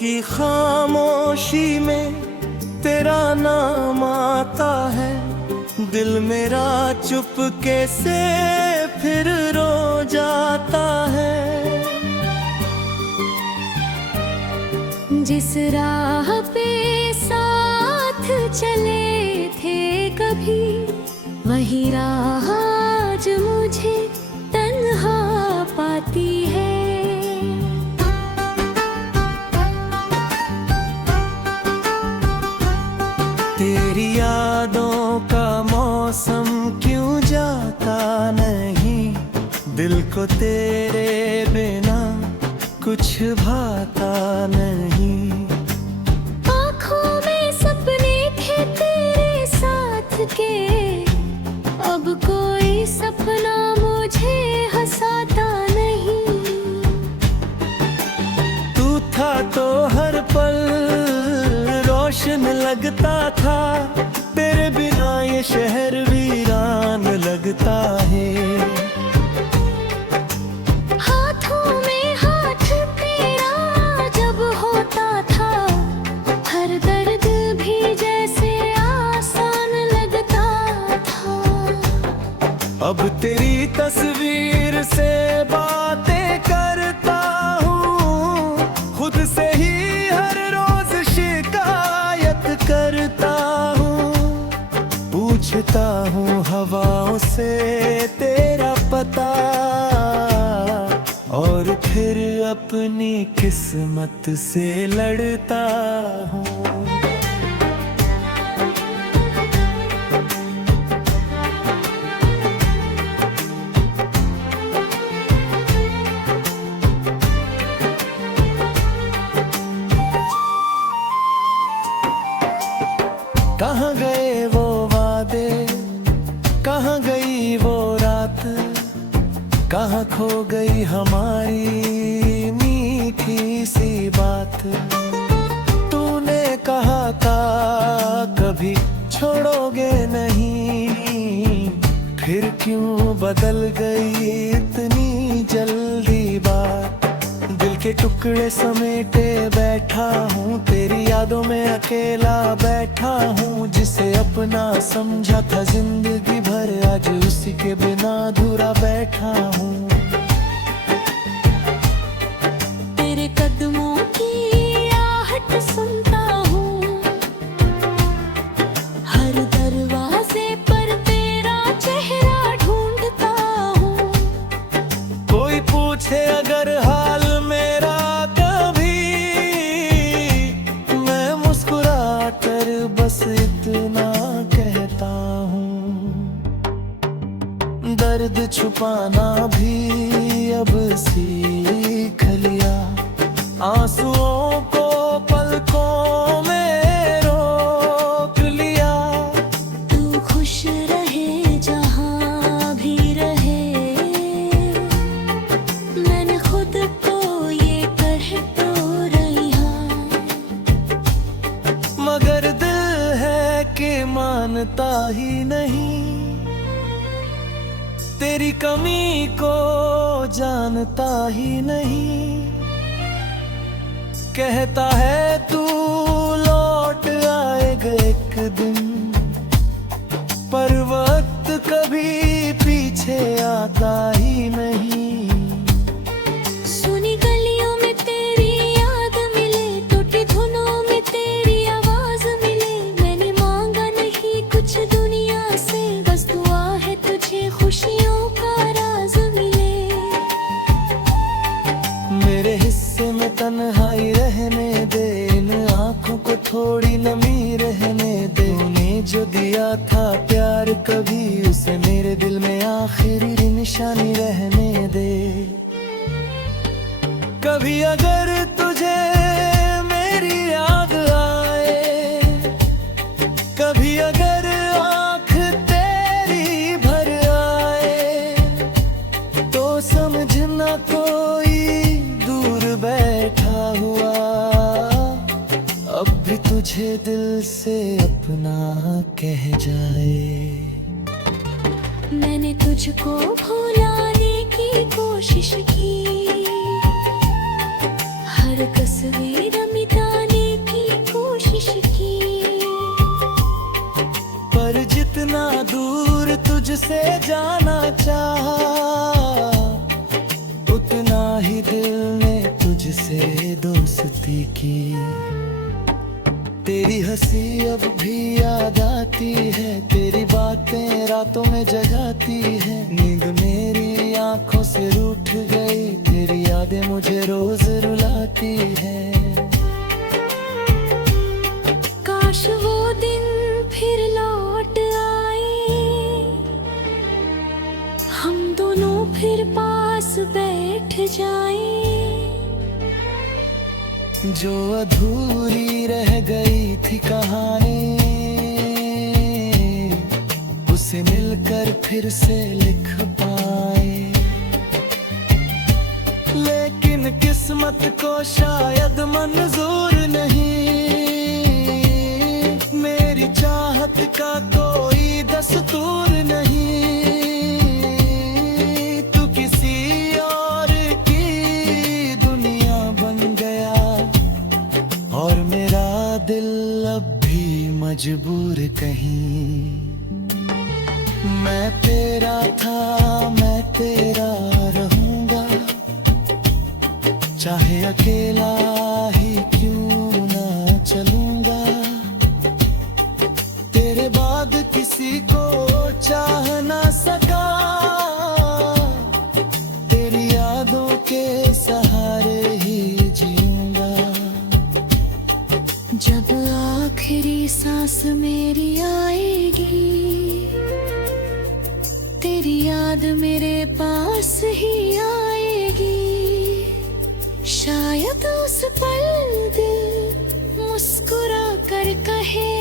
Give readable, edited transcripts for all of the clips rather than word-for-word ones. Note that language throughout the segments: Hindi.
की खामोशी में तेरा नाम आता है। दिल मेरा चुपके से फिर रो जाता है। जिस राह पे साथ चले थे कभी, वही राह आज मुझे तन्हा पाती है। तेरी यादों का मौसम क्यों जाता नहीं, दिल को तेरे बिना कुछ भाता नहीं। आँखों में सपने थे तेरे साथ के, अब कोई सपना मुझे हंसाता नहीं। तू था तो हर पल रोशन लगता था, तेरे बिना ये शहर वीरान लगता है। हाथों में हाथ तेरा जब होता था, हर दर्द भी जैसे आसान लगता था। अब तेरी तस्वीर से बातें करता हूँ, खुद से ही हर रोज शिकायत करता हूँ। पूछता हूँ हवाओं से तेरा पता, और फिर अपनी किस्मत से लड़ता हूँ। कहाँ गए वो वादे, कहाँ गई वो रात, कहाँ खो गई हमारी मीठी सी बात। तूने कहा था कभी छोड़ोगे नहीं, फिर क्यों बदल गई इतनी जल्दी बात। दिल के टुकड़े समेटे बैठा हूँ, तेरी यादों में अकेला बैठा हूँ। जिसे अपना समझा था जिंदगी भर, आज उसी के बिना अधूरा बैठा हूँ। तेरे कदमों की आहट सुनता हूँ, हर दरवाजे पर तेरा चेहरा ढूंढता हूँ। कोई पूछे अगर हाल मेरा कभी, मैं मुस्कुरा कर बस इतना कहता हूँ। दर्द छुपाना भी अब सीख लिया, आंसुओं को पलकों में रोक लिया। तू खुश रहे जहाँ भी रहे, मैंने खुद को ये कह तो रही हाँ। मगर दिल है कि मानता ही नहीं, तेरी कमी को जानता ही नहीं। कहता है तू लौट आएगा एक दिन, पर वक्त कभी पीछे आता ही नहीं। सुनी गलियों में तेरी याद मिले, टूटी धुनों में तेरी आवाज मिले। मैंने मांगा नहीं कुछ दुनिया से, बस दुआ है तुझे खुशियों का राज मिले। मेरे हिस्से में तन्हाई रहने दे, इन आँखों को थोड़ी नमी रहने दे। तूने जो दिया था प्यार कभी, उसे मेरे दिल में आखिरी निशानी रहने दे। कभी अगर तुझे मेरी याद आए, कभी अगर आँख तेरी भर आए, तो समझना कोई दूर बैठा हुआ अब भी तुझे दिल से अपना कह जाए। मैंने तुझको भुलाने की कोशिश की, हर तस्वीर मिटा जितना दूर तुझसे जाना चाहा, उतना ही दिल ने तुझसे दोस्ती की। तेरी हंसी अब भी याद आती है, तेरी बातें रातों में जगाती है। नींद मेरी आंखों से रूठ गई, तेरी यादें मुझे रोज रुलाती है। काश वो दिन फिर लौट आए, हम दोनों फिर पास बैठ जाएं। जो अधूरी रह गई थी कहानी, उसे मिलकर फिर से लिख पाए। लेकिन किस्मत को शायद मंजूर नहीं, मेरी चाहत का कोई दस्तूर नहीं। तू किसी और की दुनिया बन गया, और मेरा दिल अब भी मजबूर कहीं। मैं तेरा था, मैं तेरा रहूंगा, चाहे अकेला ही क्यों ना चलूंगा। तेरे बाद किसी को चाह ना सका, तेरी यादों के सहारे ही जीऊंगा। जब आखिरी सांस मेरी आएगी, तेरी याद मेरे पास ही आएगी। शायद उस पल दिल मुस्कुरा कर कहे,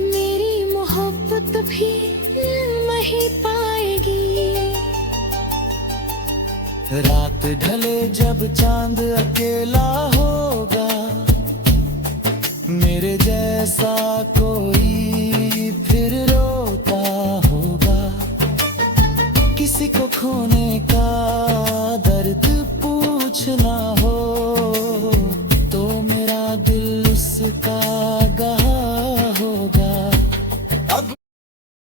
मेरी मोहब्बत भी नहीं पाएगी। रात ढले जब चांद अकेला होगा, मेरे जैसा कोई फिर रोता होगा। किसी को खोने का